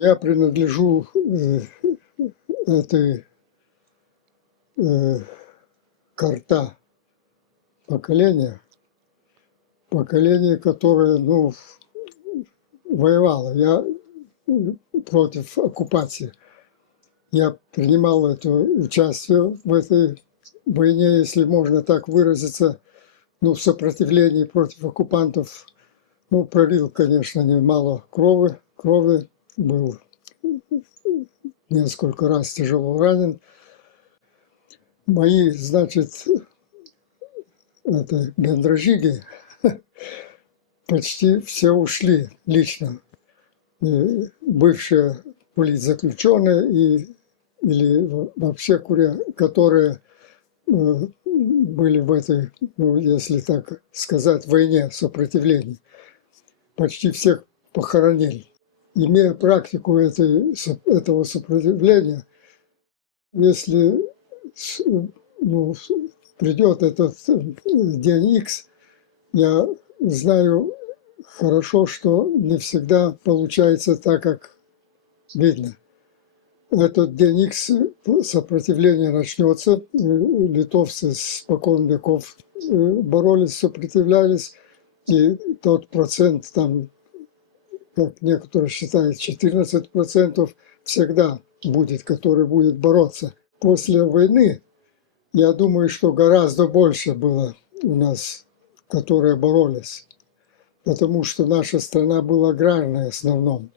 Я принадлежу этой карта поколения, которое, воевало. Я против оккупации. Я принимал это участие в этой войне, если можно так выразиться, в сопротивлении против оккупантов. Пролил, конечно, немало крови, был несколько раз тяжело ранен. Мои, значит, бендрожиги почти все ушли лично. И бывшие политзаключенные или вообще, которые были в этой, если так сказать, войне сопротивления. Почти всех похоронили. Имея практику этого сопротивления, если придет этот день X, я знаю хорошо, что не всегда получается так, как видно. Этот день X сопротивление начнется. Литовцы спокон веков боролись, сопротивлялись. И тот процент, там, как некоторые считают, 14% всегда будет, который будет бороться. После войны, я думаю, что гораздо больше было у нас, которые боролись. Потому что наша страна была аграрной в основном.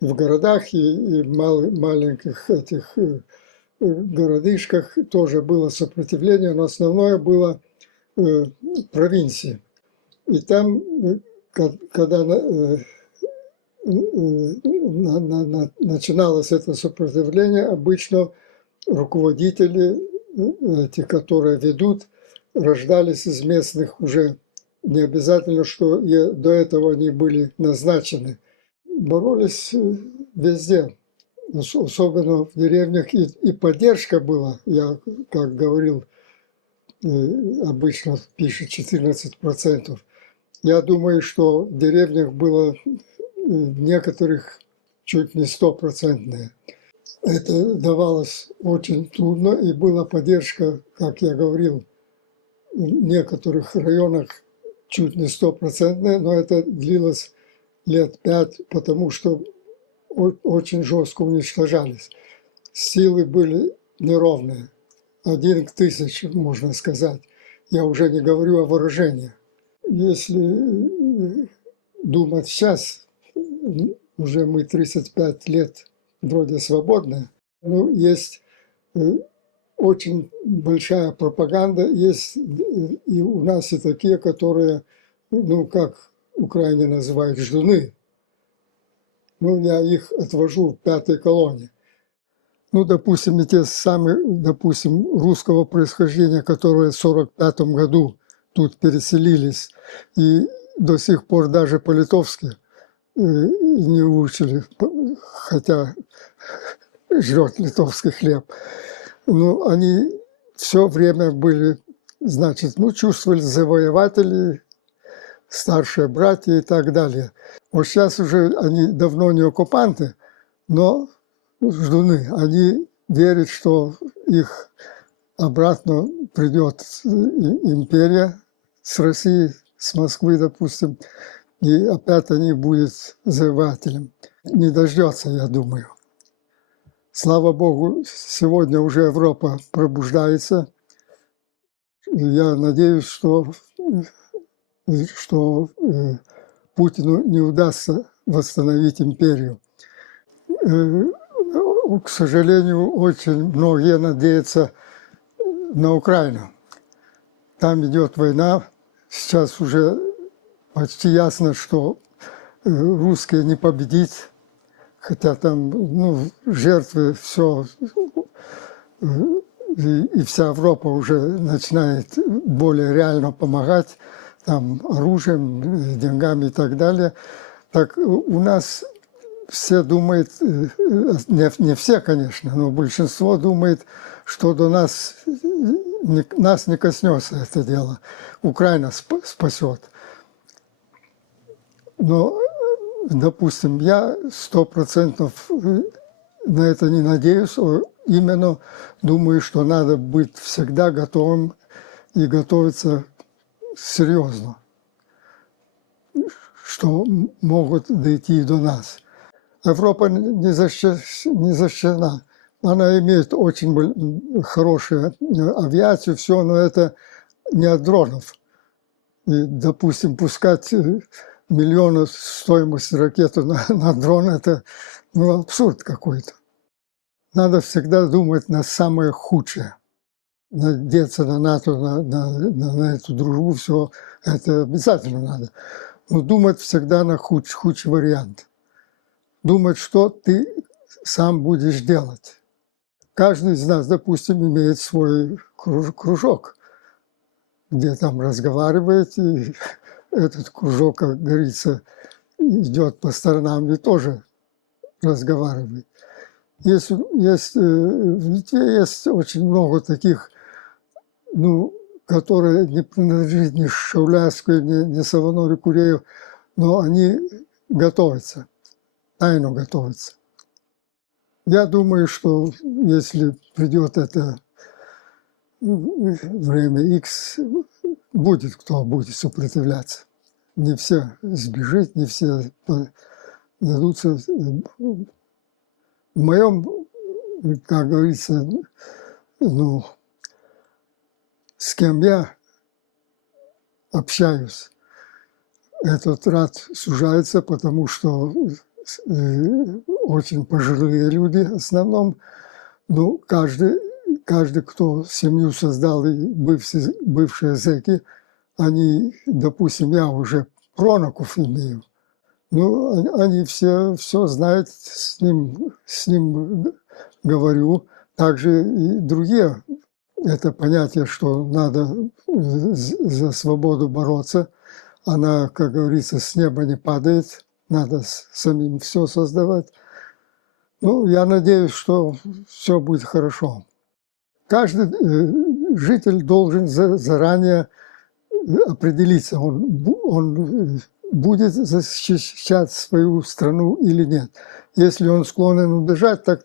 И в городах, и в маленьких этих городишках тоже было сопротивление, но основное было провинции. И там, когда начиналось это сопротивление, обычно руководители, которые ведут, рождались из местных уже. Не обязательно, что до этого они были назначены. Боролись везде, особенно в деревнях, и поддержка была, я, как говорил, обычно пишет 14%. Я думаю, что в деревнях было в некоторых чуть не 100%. Это давалось очень трудно, и была поддержка, как я говорил, в некоторых районах чуть не 100%, но это длилось лет 5, потому что очень жестко уничтожались. Силы были неровные, 1 к 1000, можно сказать. Я уже не говорю о вооружении. Если думать сейчас, уже мы 35 лет вроде свободны, есть очень большая пропаганда, есть и у нас и такие, которые, как Украине называют, ждуны. Я их отвожу в 5-й колонне. Допустим, и те самые, русского происхождения, которые в 1945 году тут переселились, и до сих пор даже по-литовски не выучили, хотя жрет литовский хлеб. Они все время были, чувствовали завоевателей, старшие братья и так далее. Вот сейчас уже они давно не оккупанты, но ждуны. Они верят, что их обратно придет империя с России, с Москвы, допустим, и опять они будут завоевателем. Не дождется, я думаю. Слава Богу, сегодня уже Европа пробуждается. Я надеюсь, что Путину не удастся восстановить империю. К сожалению, очень многие надеются на Украину. Там идет война. Сейчас уже почти ясно, что русские не победить. Хотя там жертвы, все. И вся Европа уже начинает более реально помогать там оружием, деньгами и так далее. Так у нас все думают, не все, конечно, но большинство думает, что до нас не коснется это дело. Украина спасет. Но допустим, я 100% на это не надеюсь, а именно думаю, что надо быть всегда готовым и готовиться серьезно, что могут дойти до нас. Европа не защищена. Она имеет очень хорошую авиацию, все, но это не от дронов. И, допустим, пускать миллионы стоимости ракеты на дрон – это абсурд какой-то. Надо всегда думать на самое худшее. Надеяться на НАТО, на эту дружбу, все это обязательно надо. Но думать всегда на худший вариант. Думать, что ты сам будешь делать. Каждый из нас, допустим, имеет свой кружок, где там разговаривает, и этот кружок, как говорится, идет по сторонам и тоже разговаривает. В Литве есть очень много таких, которые не принадлежат ни Шауляцкой, ни Савонору Курею, но они готовятся, тайно готовятся. Я думаю, что если придет это время X, будет кто будет сопротивляться. Не все сбежит, не все дадутся. В моем, как говорится, с кем я общаюсь, этот ряд сужается, потому что очень пожилые люди в основном. Каждый, кто семью создал, и бывшие зэки, они, допустим, я уже пронуков имею, они все знают, с ним говорю. Также и другие, это понятие, что надо за свободу бороться, она, как говорится, с неба не падает, надо самим все создавать. Я надеюсь, что все будет хорошо. Каждый житель должен заранее определиться, он будет защищать свою страну или нет. Если он склонен убежать, так,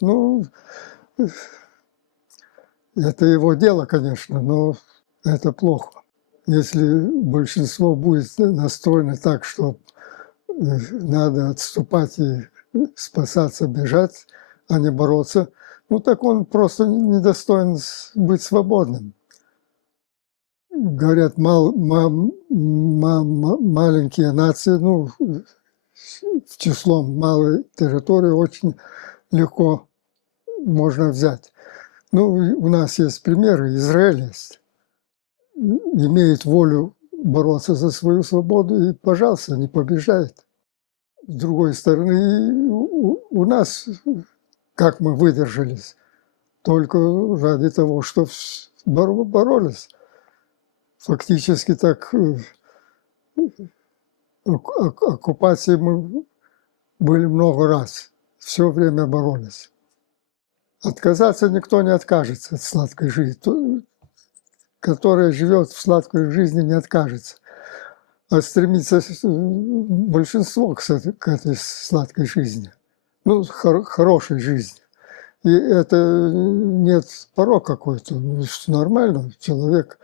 это его дело, конечно, но это плохо. Если большинство будет настроено так, что надо отступать и спасаться, бежать, а не бороться, так он просто недостоин быть свободным. Говорят, маленькие нации, в числом малой территории очень легко можно взять. У нас есть примеры, Израиль есть. Имеет волю бороться за свою свободу и, пожалуйста, не побеждает. С другой стороны, у нас, как мы выдержались, только ради того, что боролись. Фактически так оккупации мы были много раз, все время боролись. Отказаться никто не откажется от сладкой жизни. Который живет в сладкой жизни, не откажется. А стремится большинство к этой сладкой жизни. Хорошей жизни. И это нет порок какой-то. Нормально. Человек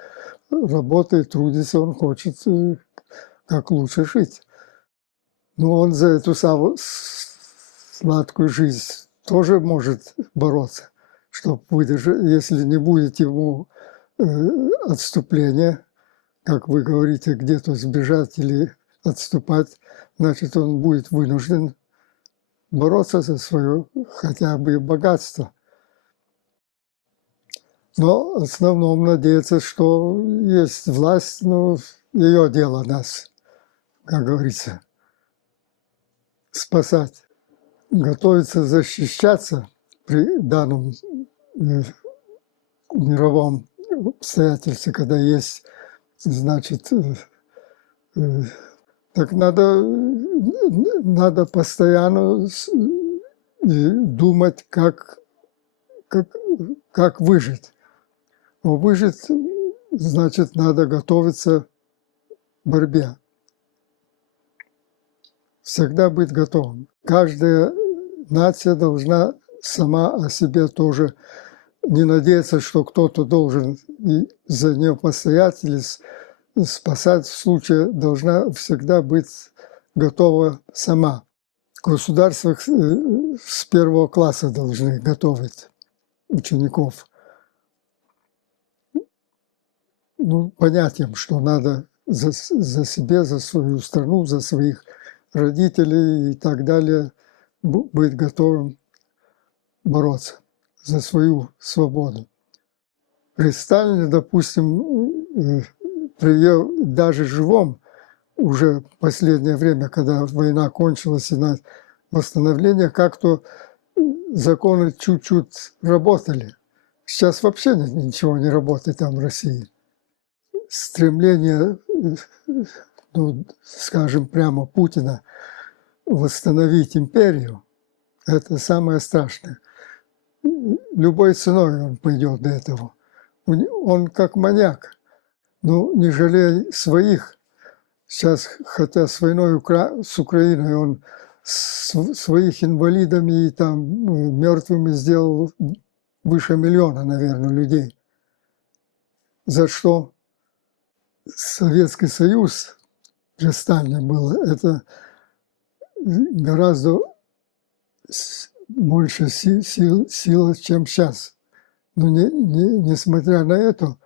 работает, трудится, он хочет как лучше жить. Но он за эту самую сладкую жизнь тоже может бороться, чтобы выдержать, если не будет ему отступления, как вы говорите, где-то сбежать или отступать, значит, он будет вынужден бороться за свое хотя бы богатство. Но в основном надеяться, что есть власть, ее дело нас, как говорится, спасать. Готовиться защищаться при данном мировом обстоятельстве, когда есть, значит, так надо постоянно думать, как выжить. Но выжить, значит, надо готовиться к борьбе. всегда быть готовым. Каждая нация должна сама о себе тоже не надеяться, что кто-то должен и за нее постоять или спасать. В случае должна всегда быть готова сама. Государства с первого класса должны готовить учеников. Ну, понятием, что надо за себя, за свою страну, за своих родителей и так далее быть готовым бороться за свою свободу. При Сталине, допустим, привел даже живом уже последнее время, когда война кончилась и на восстановление, как-то законы чуть-чуть работали. Сейчас вообще ничего не работает там в России. Стремление, ну, скажем прямо, Путина восстановить империю – это самое страшное. Любой ценой он пойдет до этого. Он как маньяк, но не жалея своих. Сейчас, хотя с войной с Украиной он своих инвалидами и там мертвыми сделал выше 1 миллиона, наверное, людей. За что Советский Союз при Сталине было, это гораздо больше сила, чем сейчас. Но несмотря на это,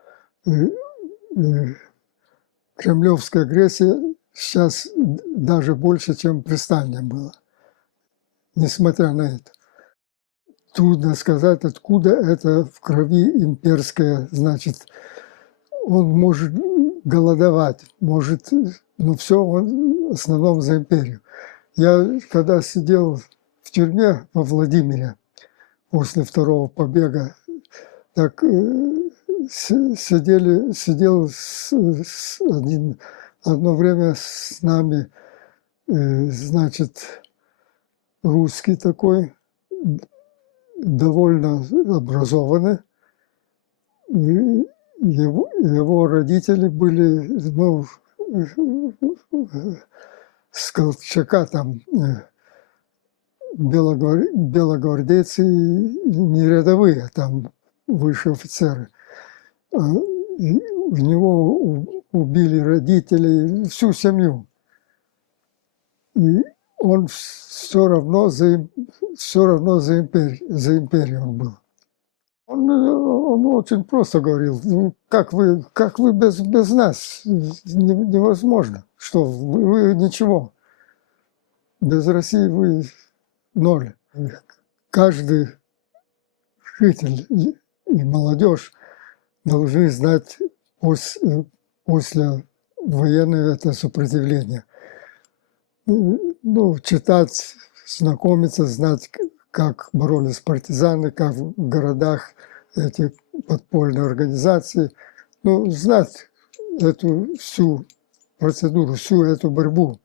кремлевская агрессия сейчас даже больше, чем при Сталине было. Несмотря на это. Трудно сказать, откуда это в крови имперское, значит, он может голодовать, может, но все он в основном за империю. Я когда сидел в тюрьме во Владимире после второго побега, так сидел одно время с нами, значит, русский такой, довольно образованный. И его родители были, ну, с Колчака там белогвардейцы, не рядовые, там высшие офицеры. У него убили родителей, всю семью. И он все равно за империю он был. Он очень просто говорил, ну, как вы без нас? Невозможно. Что, вы ничего. Без России вы ноль. Каждый житель и молодежь должны знать после военного это сопротивление. Ну, читать, знакомиться, знать, как боролись партизаны, как в городах эти подпольные организации. Ну, знать эту всю процедуру, всю эту борьбу,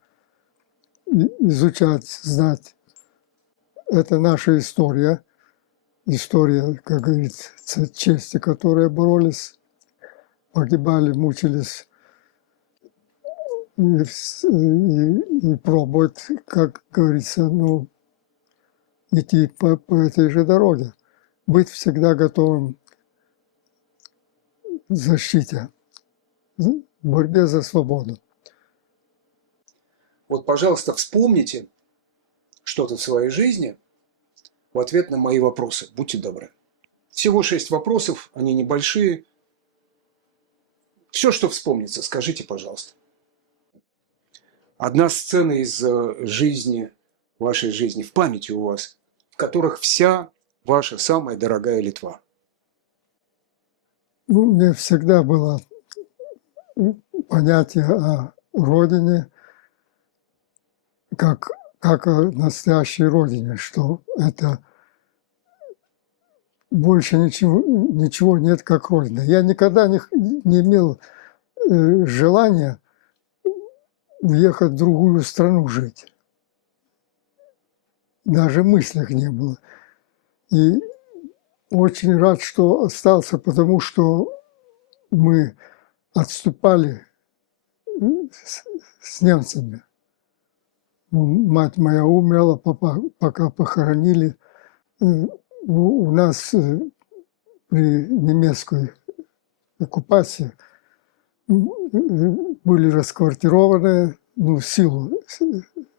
изучать, знать. Это наша история, как говорится, чести, которые боролись, погибали, мучились. И пробовать, как говорится, ну, идти по этой же дороге. Быть всегда готовым к защите, в борьбе за свободу. Вот, пожалуйста, вспомните что-то в своей жизни в ответ на мои вопросы. Будьте добры. Всего 6 вопросов, они небольшие. Все, что вспомнится, скажите, пожалуйста. Одна сцена из жизни, вашей жизни, в памяти у вас, в которых вся ваша самая дорогая Литва. Ну, мне всегда было понятие о родине, как о настоящей родине, что это больше ничего нет, как родина. Я никогда не имел желания уехать в другую страну жить. Даже в мыслях не было. И очень рад, что остался, потому что мы отступали с немцами. Мать моя умерла, пока похоронили. У нас при немецкой оккупации были расквартированы, ну, в силу,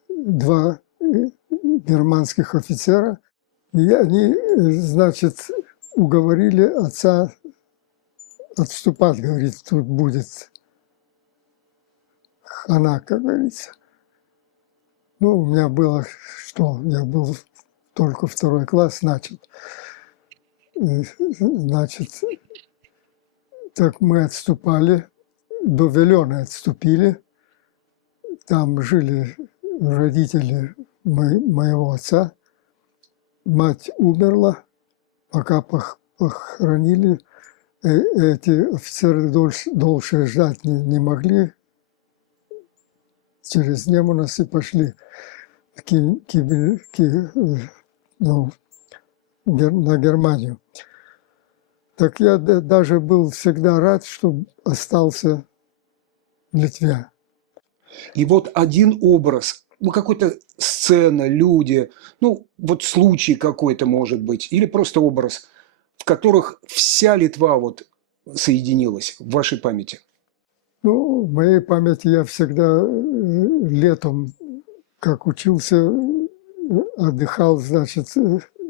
два германских офицера. И они, значит, уговорили отца отступать, говорит, тут будет хана, как говорится. Ну, у меня было что? Я был только 2 класс начал. И, значит, так мы отступали, до Велёна отступили. Там жили родители моего отца. Мать умерла, пока похоронили. Эти офицеры дольше ждать не могли. Через Неманос и пошли на Германию. Так я даже был всегда рад, что остался в Литве. И вот один образ, ну, какой-то сцена, люди, ну, вот случай какой-то может быть, или просто образ, в которых вся Литва вот соединилась в вашей памяти. Ну, в моей памяти я всегда летом, как учился, отдыхал, значит,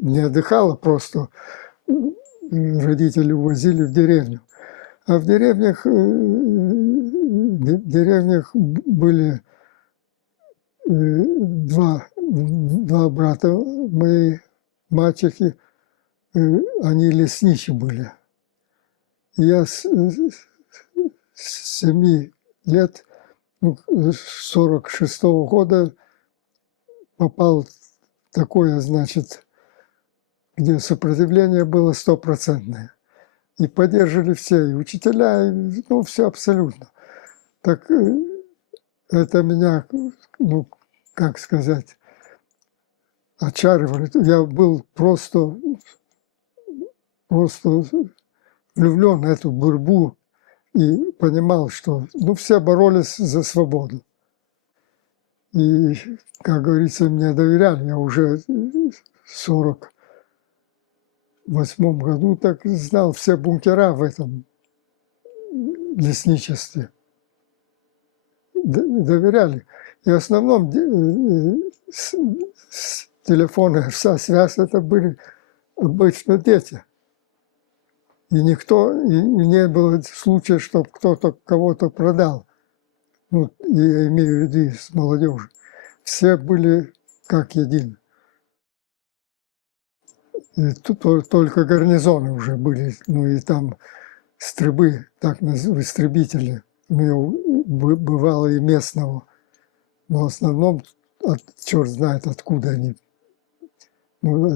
не отдыхал, а просто родители увозили в деревню. А в деревнях были два брата моей мачехи, они лесничие были. И я с 7 лет, ну, 46-го года попал в такое, значит, где сопротивление было стопроцентное. И поддерживали все, и учителя, и, ну, все абсолютно. Так это меня, ну, как сказать, очаривали. Я был просто влюблен в эту борьбу и понимал, что, ну, все боролись за свободу. И, как говорится, мне доверяли. Я уже в 48 году так знал все бункера в этом лесничестве. Доверяли. И в основном телефоны, вся связь, это были обычно дети. И никто, и не было случая, чтобы кто-то кого-то продал. Ну, я имею в виду с молодежью. Все были как един. И тут только гарнизоны уже были, ну и там стрельбы, так называемые истребители, ну, бывало и местного. Но в основном, черт знает откуда они. Ну,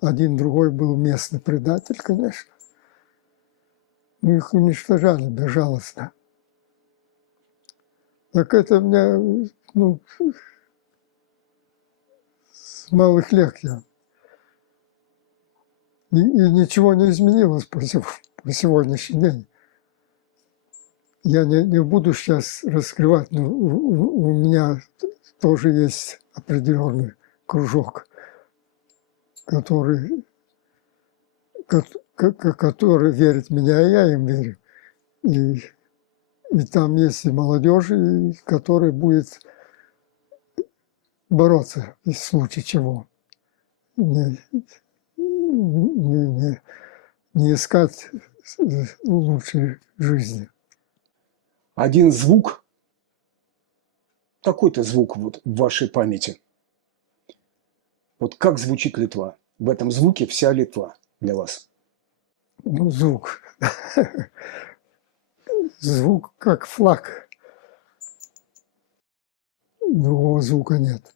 один другой был местный предатель, конечно. Мы их уничтожали безжалостно. Так это у меня, ну, с малых лет я. И ничего не изменилось по сегодняшний день. Я не буду сейчас раскрывать, но у меня тоже есть определенный кружок, который верит в меня, и я им верю. И там есть и молодежь, которая будет бороться в случае чего. Не искать лучшей жизни. Один звук, какой-то звук вот в вашей памяти. Вот как звучит Литва? В этом звуке вся Литва для вас. Ну, звук. Звук как флаг. Другого звука нет.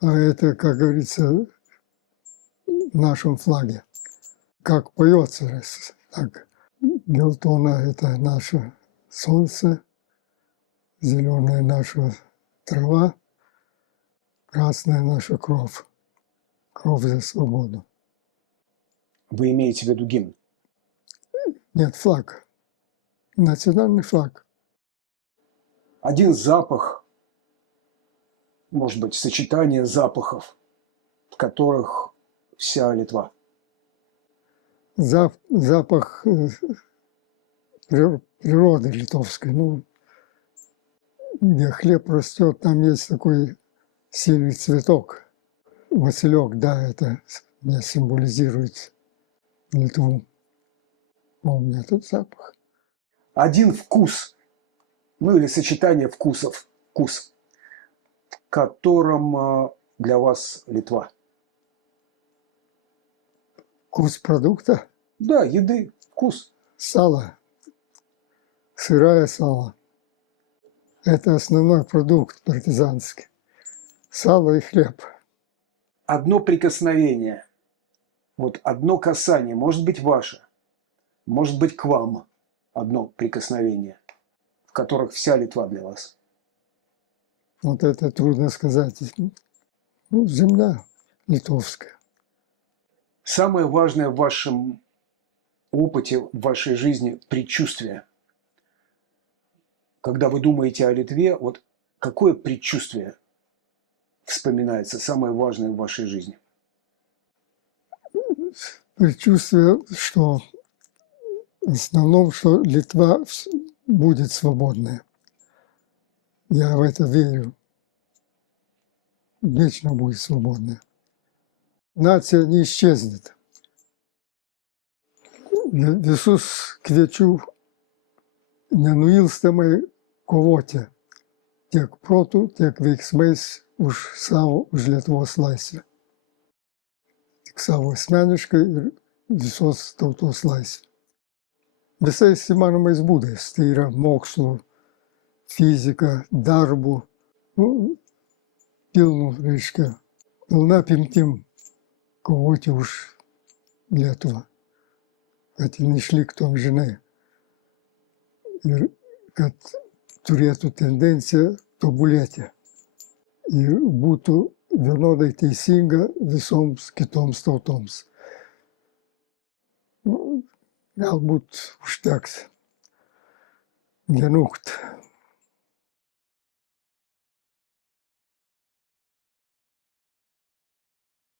А это, как говорится, в нашем флаге. Как поется, так. Белтона – это наше солнце, зеленая наша трава, красная наша кровь. Кровь за свободу. Вы имеете в виду гимн? Нет, флаг. Национальный флаг. Один запах, может быть, сочетание запахов, в которых вся Литва? Запах природы литовской. Ну, где хлеб растет, там есть такой синий цветок. Василек, да, это мне символизирует Литву. Помню этот запах. Один вкус, ну или сочетание вкусов, вкус, в котором для вас Литва? Вкус продукта, Да, еды, вкус. сало, сырое сало. Это основной продукт партизанский. Сало и хлеб. Одно прикосновение, вот одно касание, может быть ваше, может быть к вам одно прикосновение, в которых вся Литва для вас. Вот это трудно сказать. Ну, земля литовская. Самое важное в вашем опыте, в вашей жизни предчувствие. Когда вы думаете о Литве, вот какое предчувствие вспоминается, самое важное в вашей жизни? Предчувствие, что в основном, что Литва будет свободная. Я в это верю. Вечно будет свободная. Нация не исчезнет. Visus kviečiu nenuilstamai kovoti tiek protu, tiek veiksmais už Lietuvos laisvę. Tik savo asmeniškai ir visos tautos laisvę. Visais įmanomais būdais. Tai yra mokslu, fizika, darbu, nu, pilnu, reiškia, pilna apimtim kovoti už Lietuvą. Kad jin išliktų amžinai ir kad turėtų tendenciją tobulėti ir būtų vienodai teisinga visoms kitoms tautoms. Nu, galbūt užteks. Genukt.